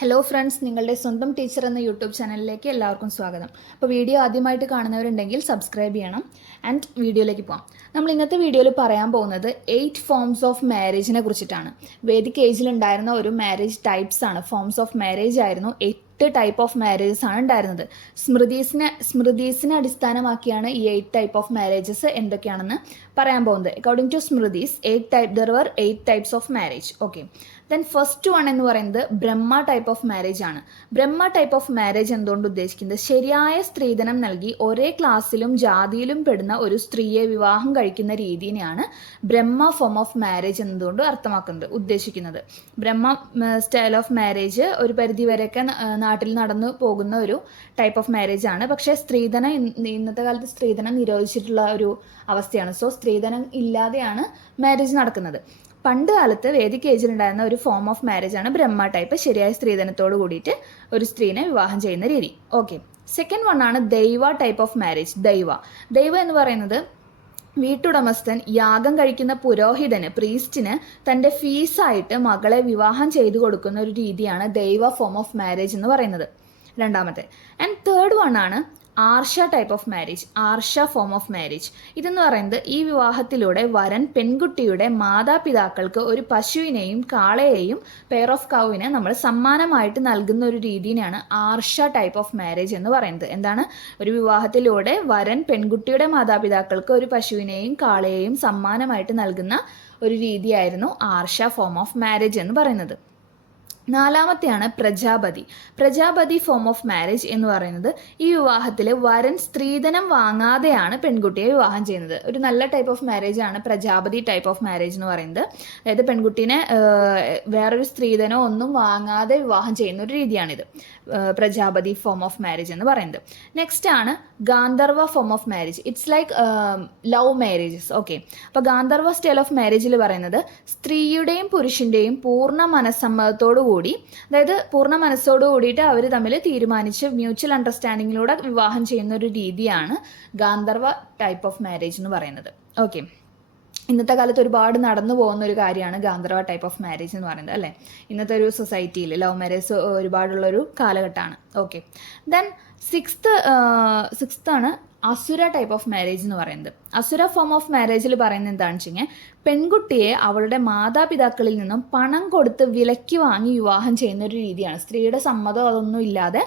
Hello friends, നിങ്ങളുടെ സ്വന്തം teacher എന്ന യൂട്യൂബ് ചാനലിലേക്ക് എല്ലാവർക്കും സ്വാഗതം. അപ്പോൾ വീഡിയോ ആദ്യമായിട്ട് കാണുന്നവരുണ്ടെങ്കിൽ സബ്സ്ക്രൈബ് ചെയ്യണം. ആൻഡ് വീഡിയോയിലേക്ക് പോകാം. നമ്മൾ ഇന്നത്തെ വീഡിയോയിൽ പറയാൻ പോകുന്നത് 8 ഫോംസ് ഓഫ് മാരേജിനെ കുറിച്ചിട്ടാണ്. വേദിക് ഏജിൽ ഉണ്ടായിരുന്ന ഒരു മാരേജ് ടൈപ്സ് ആണ്. ഫോംസ് ഓഫ് മാരേജ് ആയിരുന്നു 8 ടൈപ്പ് ഓഫ് മാരേജസ് ആണ് ഉണ്ടായിരുന്നത്. സ്മൃതീസിനെ അടിസ്ഥാനമാക്കിയാണ് ഈ 8 ടൈപ്പ് ഓഫ് മാരേജസ് എന്തൊക്കെയാണെന്ന് പറയാൻ പോകുന്നത്. According to smritis there were 8 types of marriage. Okay. Then first one എന്ന് പറയുന്നത് ബ്രഹ്മ ടൈപ്പ് ഓഫ് മാരേജ് ആണ്. ബ്രഹ്മ ടൈപ്പ് ഓഫ് മാരേജ് എന്തുകൊണ്ട് ഉദ്ദേശിക്കുന്നത് ശരിയായ സ്ത്രീധനം നൽകി ഒരേ ക്ലാസ്സിലും ജാതിയിലും പെടുന്ന ഒരു സ്ത്രീയെ വിവാഹം കഴിക്കുന്ന രീതിയെയാണ് ബ്രഹ്മ ഫോം ഓഫ് മാരേജ് എന്നതുകൊണ്ട് ഉദ്ദേശിക്കുന്നത്. ബ്രഹ്മ സ്റ്റൈൽ ഓഫ് മാരേജ് ഒരു പരിധി വരെയൊക്കെ നാട്ടിൽ നടന്നു പോകുന്ന ഒരു ടൈപ്പ് ഓഫ് മാരേജ് ആണ്. പക്ഷേ സ്ത്രീധനം ഇന്നത്തെ കാലത്ത് സ്ത്രീധനം നിരോധിച്ചിട്ടുള്ള ഒരു അവസ്ഥയാണ്. സോ സ്ത്രീധനം ഇല്ലാതെയാണ് മാരേജ് നടക്കുന്നത്. പണ്ട് കാലത്ത് വേദിക് ഏജിൽ ഉണ്ടായിരുന്ന ഒരു ഫോം ഓഫ് മാരേജ് ആണ് ബ്രഹ്മ ടൈപ്പ്. ശരിയായ സ്ത്രീധനത്തോട് കൂടിയിട്ട് ഒരു സ്ത്രീനെ വിവാഹം ചെയ്യുന്ന രീതി. ഓക്കെ. സെക്കൻഡ് വൺ ആണ് ദൈവ ടൈപ്പ് ഓഫ് മാരേജ്. ദൈവ എന്ന് പറയുന്നത് വീട്ടുടമസ്ഥൻ യാഗം കഴിക്കുന്ന പുരോഹിതന് പ്രീസ്റ്റിന് തൻ്റെ ഫീസായിട്ട് മകളെ വിവാഹം ചെയ്തു കൊടുക്കുന്ന ഒരു രീതിയാണ് ദൈവ ഫോം ഓഫ് മാരേജ് എന്ന് പറയുന്നത്. രണ്ടാമത്തെ. ആൻഡ് തേർഡ് വൺ ആണ് Arsha type of marriage. Arsha form of marriage ഇതെന്ന് പറയുന്നത് ഈ വിവാഹത്തിലൂടെ വരൻ പെൺകുട്ടിയുടെ മാതാപിതാക്കൾക്ക് ഒരു പശുവിനെയും കാളയെയും പെയർ ഓഫ് കൗവിനെ നമ്മൾ സമ്മാനമായിട്ട് നൽകുന്ന ഒരു രീതിയാണ് ആർഷ ടൈപ്പ് ഓഫ് മാരേജ് എന്ന് പറയുന്നത്. എന്താണ്? ഒരു വിവാഹത്തിലൂടെ വരൻ പെൺകുട്ടിയുടെ മാതാപിതാക്കൾക്ക് ഒരു പശുവിനെയും കാളയെയും സമ്മാനമായിട്ട് നൽകുന്ന ഒരു രീതിയായിരുന്നു ആർഷ ഫോം ഓഫ് മാരേജ് എന്ന് പറയുന്നത്. നാലാമത്തെയാണ് പ്രജാപതി ഫോം ഓഫ് മാരേജ് എന്ന് പറയുന്നത് ഈ വിവാഹത്തിൽ വരൻ സ്ത്രീധനം വാങ്ങാതെയാണ് പെൺകുട്ടിയെ വിവാഹം ചെയ്യുന്നത്. ഒരു നല്ല ടൈപ്പ് ഓഫ് മാരേജ് ആണ് പ്രജാപതി ടൈപ്പ് ഓഫ് മാരേജ് എന്ന് പറയുന്നത്. അതായത് പെൺകുട്ടീനെ വേറൊരു സ്ത്രീധനോ ഒന്നും വാങ്ങാതെ വിവാഹം ചെയ്യുന്ന ഒരു രീതിയാണിത്, പ്രജാപതി ഫോം ഓഫ് മാരേജ് എന്ന് പറയുന്നത്. നെക്സ്റ്റ് ആണ് Gandharva form of marriage. It's like love marriages. Okay. അപ്പോൾ ഗാന്ധർവ സ്റ്റൈൽ ഓഫ് മാരേജിൽ പറയുന്നത് സ്ത്രീയുടെയും പുരുഷന്റെയും പൂർണ്ണ മനസ്സമ്മതത്തോടു കൂടി, അതായത് പൂർണ്ണ മനസ്സോടു കൂടിയിട്ട് അവർ തമ്മിൽ തീരുമാനിച്ച് മ്യൂച്വൽ അണ്ടർസ്റ്റാൻഡിങ്ങിലൂടെ വിവാഹം ചെയ്യുന്ന ഒരു രീതിയാണ് ഗാന്ധർവ ടൈപ്പ് ഓഫ് മാരേജ് എന്ന് പറയുന്നത്. ഓക്കെ. ഇന്നത്തെ കാലത്ത് ഒരുപാട് നടന്നു പോകുന്ന ഒരു കാര്യമാണ് ഗാന്ധർവ ടൈപ്പ് ഓഫ് മാരേജ് എന്ന് പറയുന്നത്, അല്ലേ? ഇന്നത്തെ ഒരു സൊസൈറ്റിയിൽ ലവ് മാരേജ് ഒരുപാടുള്ളൊരു കാലഘട്ടമാണ്. ഓക്കെ. ദെൻ സിക്സ്ത് ആണ് അസുര ടൈപ്പ് ഓഫ് മാരേജ് എന്ന് പറയുന്നത്. അസുര ഫോം ഓഫ് മാരേജിൽ പറയുന്നത് എന്താണെന്ന് വെച്ച് കഴിഞ്ഞാൽ പെൺകുട്ടിയെ അവളുടെ മാതാപിതാക്കളിൽ നിന്നും പണം കൊടുത്ത് വിലയ്ക്ക് വാങ്ങി വിവാഹം ചെയ്യുന്ന ഒരു രീതിയാണ്. സ്ത്രീയുടെ സമ്മതം അതൊന്നും ഇല്ലാതെ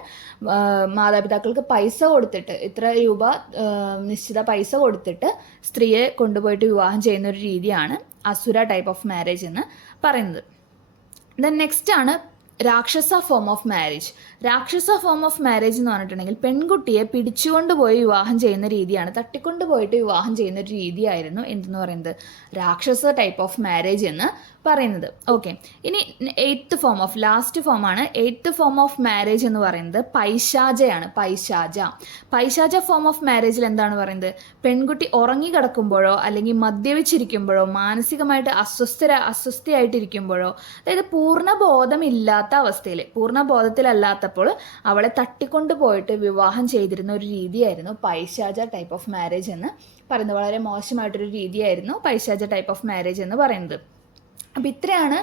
മാതാപിതാക്കൾക്ക് പൈസ കൊടുത്തിട്ട്, ഇത്ര രൂപ നിശ്ചിത പൈസ കൊടുത്തിട്ട് സ്ത്രീയെ കൊണ്ടുപോയിട്ട് വിവാഹം ചെയ്യുന്ന ഒരു രീതിയാണ് അസുര ടൈപ്പ് ഓഫ് മാരേജ് എന്ന് പറയുന്നത്. ദെൻ നെക്സ്റ്റ് ആണ് രാക്ഷസ ഫോം ഓഫ് മാരേജ്. രാക്ഷസ ഫോം ഓഫ് മാരേജ് എന്ന് പറഞ്ഞിട്ടുണ്ടെങ്കിൽ പെൺകുട്ടിയെ പിടിച്ചുകൊണ്ടുപോയി വിവാഹം ചെയ്യുന്ന രീതിയാണ്, തട്ടിക്കൊണ്ടുപോയിട്ട് വിവാഹം ചെയ്യുന്ന ഒരു രീതിയായിരുന്നു എന്തെന്ന് പറയുന്നത് രാക്ഷസ ടൈപ്പ് ഓഫ് മാരേജ് എന്ന് പറയുന്നത്. ഓക്കെ. ഇനി ലാസ്റ്റ് ഫോം ആണ് 8th ഫോം ഓഫ് മാരേജ് എന്ന് പറയുന്നത് പൈശാചയാണ്. പൈശാച ഫോം ഓഫ് മാരേജിൽ എന്താണ് പറയുന്നത്? പെൺകുട്ടി ഉറങ്ങിക്കിടക്കുമ്പോഴോ അല്ലെങ്കിൽ മദ്യപിച്ചിരിക്കുമ്പോഴോ മാനസികമായിട്ട് അസ്വസ്ഥയായിട്ടിരിക്കുമ്പോഴോ, അതായത് പൂർണ്ണബോധമില്ലാത്ത അവസ്ഥയിൽ, പൂർണ്ണബോധത്തിലല്ലാത്തപ്പോൾ അവളെ തട്ടിക്കൊണ്ടു പോയിട്ട് വിവാഹം ചെയ്തിരുന്ന ഒരു രീതിയായിരുന്നു പൈശാച ടൈപ്പ് ഓഫ് മാരേജ് എന്ന് പറയുന്നത്. വളരെ മോശമായിട്ടൊരു രീതിയായിരുന്നു പൈശാച ടൈപ്പ് ഓഫ് മാരേജ് എന്ന് പറയുന്നത്. അപ്പം ഇത്രയാണ്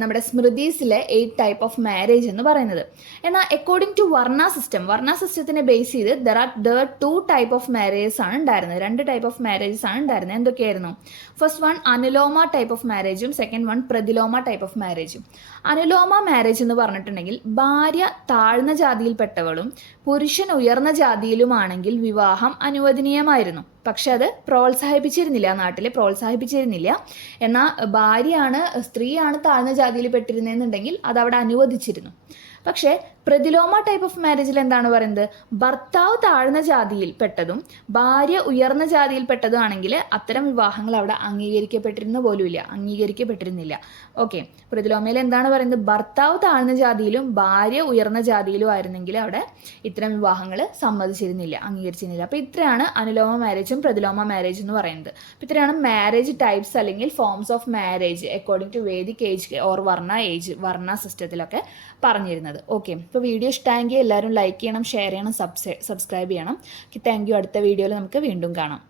നമ്മുടെ സ്മൃതീസിലെ 8 ടൈപ്പ് ഓഫ് മാരേജ് എന്ന് പറയുന്നത്. എന്നാൽ അക്കോർഡിംഗ് ടു വർണ്ണ സിസ്റ്റത്തിനെ ബേസ് ചെയ്ത് there are 2 type of marriages ആണ് ഉണ്ടായിരുന്നത്. 2 ടൈപ്പ് ഓഫ് മാരേജസ് ആണ് ഉണ്ടായിരുന്നത്. എന്തൊക്കെയായിരുന്നു? First one Anuloma type of മാരേജും second one Pratiloma type of മാരേജും. അനുലോമ മാരേജ് എന്ന് പറഞ്ഞിട്ടുണ്ടെങ്കിൽ ഭാര്യ താഴ്ന്ന ജാതിയിൽപ്പെട്ടവളും പുരുഷൻ ഉയർന്ന ജാതിയിലുമാണെങ്കിൽ വിവാഹം അനുവദനീയമായിരുന്നു. പക്ഷെ അത് നാട്ടിൽ പ്രോത്സാഹിപ്പിച്ചിരുന്നില്ല. എന്നാൽ സ്ത്രീയാണ് താഴ്ന്ന ജാതിയിൽ പെട്ടിരുന്നെന്നുണ്ടെങ്കിൽ അത് അവിടെ അനുവദിച്ചിരുന്നു. പക്ഷേ പ്രതിലോമ ടൈപ്പ് ഓഫ് മാരേജിൽ എന്താണ് പറയുന്നത്? ഭർത്താവ് താഴ്ന്ന ജാതിയിൽ പെട്ടതും ഭാര്യ ഉയർന്ന ജാതിയിൽ പെട്ടതും ആണെങ്കിൽ അത്തരം വിവാഹങ്ങൾ അവിടെ അംഗീകരിക്കപ്പെട്ടിരുന്നില്ല. ഓക്കെ. പ്രതിലോമയിൽ എന്താണ് പറയുന്നത്? ഭർത്താവ് താഴ്ന്ന ജാതിയിലും ഭാര്യ ഉയർന്ന ജാതിയിലും ആയിരുന്നെങ്കിൽ അവിടെ ഇത്തരം വിവാഹങ്ങൾ അംഗീകരിച്ചിരുന്നില്ല. അപ്പോൾ ഇത്രയാണ് അനുലോമ മാരേജും പ്രതിലോമ മാരേജ് എന്ന് പറയുന്നത്. അപ്പോൾ ഇത്രയാണ് മാരേജ് ടൈപ്സ് അല്ലെങ്കിൽ forms of marriage according to vedic age or varna സിസ്റ്റത്തിലൊക്കെ പറഞ്ഞിരുന്നത്. ഓക്കെ. അപ്പോൾ വീഡിയോ ഇഷ്ടമെങ്കിൽ എല്ലാവരും ലൈക്ക് ചെയ്യണം, ഷെയർ ചെയ്യണം, സബ്സ്ക്രൈബ് ചെയ്യണം. Thank you. അടുത്ത വീഡിയോയിൽ നമുക്ക് വീണ്ടും കാണാം.